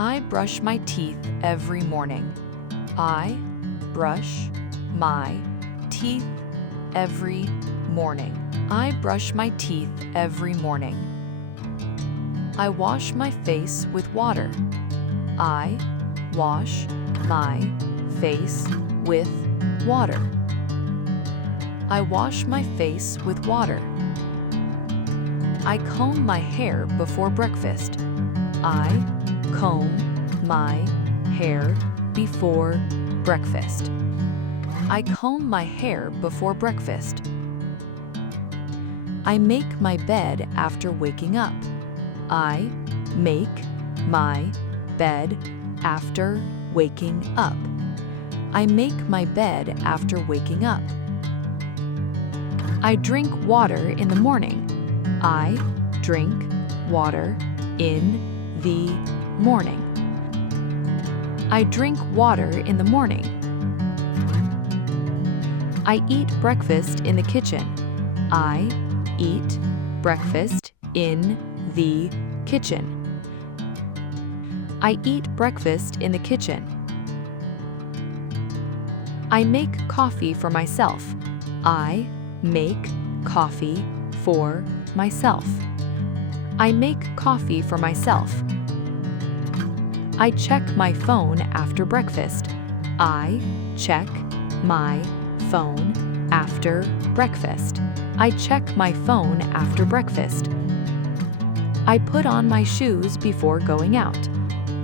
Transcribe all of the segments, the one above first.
I brush my teeth every morning. I brush my teeth every morning. I brush my teeth every morning. I wash my face with water. I wash my face with water. I wash my face with water. I comb my hair before breakfast. I comb my hair before breakfast. I comb my hair before breakfast. I make my bed after waking up. I make my bed after waking up. I make my bed after waking up. I drink water in the morning. I drink water in the morning. I drink water in the morning. I eat breakfast in the kitchen. I eat breakfast in the kitchen. I eat breakfast in the kitchen. I make coffee for myself. I make coffee for myself. I make coffee for myself. I check my phone after breakfast. I check my phone after breakfast. I check my phone after breakfast. I put on my shoes before going out.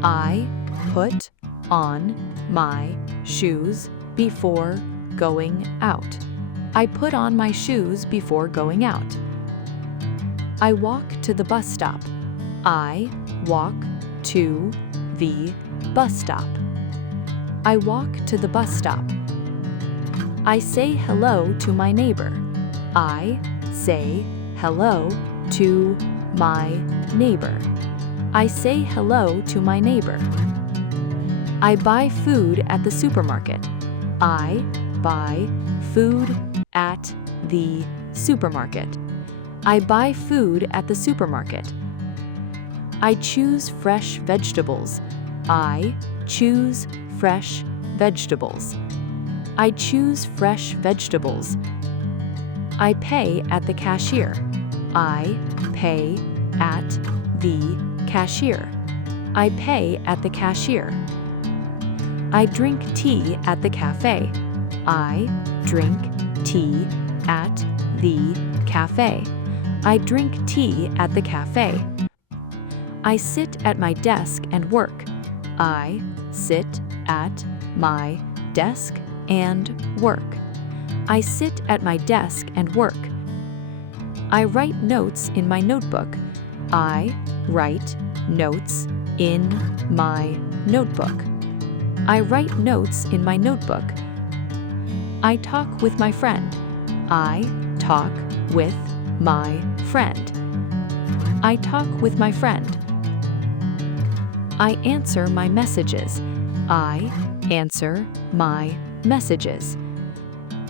I put on my shoes before going out. I put on my shoes before going out. I walk to the bus stop. I walk to the bus stop. I walk to the bus stop. I say hello to my neighbor. I say hello to my neighbor. I say hello to my neighbor. I buy food at the supermarket. I buy food at the supermarket. I buy food at the supermarket. I choose fresh vegetables. I choose fresh vegetables. I choose fresh vegetables. I pay at the cashier. I pay at the cashier. I pay at the cashier. I drink tea at the cafe. I drink tea at the cafe. I drink tea at the cafe. I sit at my desk and work. I sit at my desk and work. I sit at my desk and work. I write notes in my notebook. I write notes in my notebook. I write notes in my notebook. I talk with my friend. I talk with my friend. I talk with my friend. I answer my messages. I answer my messages.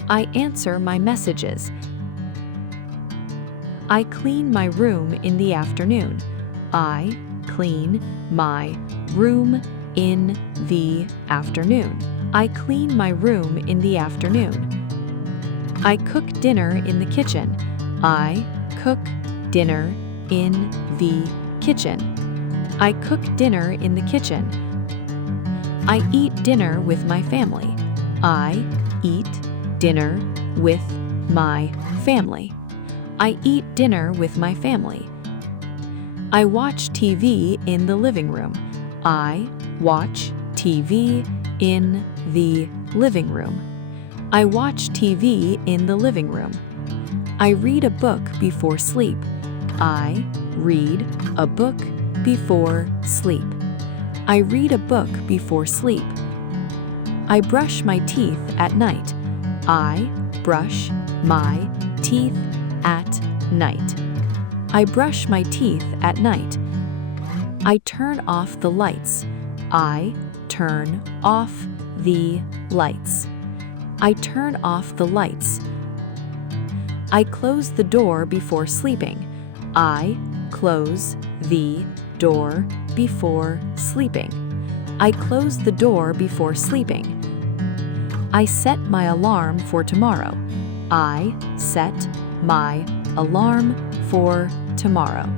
I answer my messages. I clean my room in the afternoon. I clean my room in the afternoon. I clean my room in the afternoon. I cook dinner in the kitchen. I cook dinner in the kitchen. I cook dinner in the kitchen. I eat dinner with my family. I eat dinner with my family. I eat dinner with my family. I watch TV in the living room. I watch TV in the living room. I watch TV in the living room. I read a book before sleep. I read a book before sleep. I read a book before sleep. I brush my teeth at night. I brush my teeth at night. I brush my teeth at night. I turn off the lights. I turn off the lights. I turn off the lights. I close the door before sleeping. I close the door before sleeping. I close the door before sleeping. I set my alarm for tomorrow. I set my alarm for tomorrow.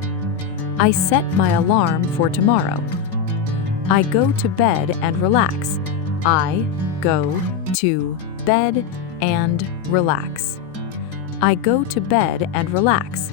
I set my alarm for tomorrow. I go to bed and relax. I go to bed and relax. I go to bed and relax.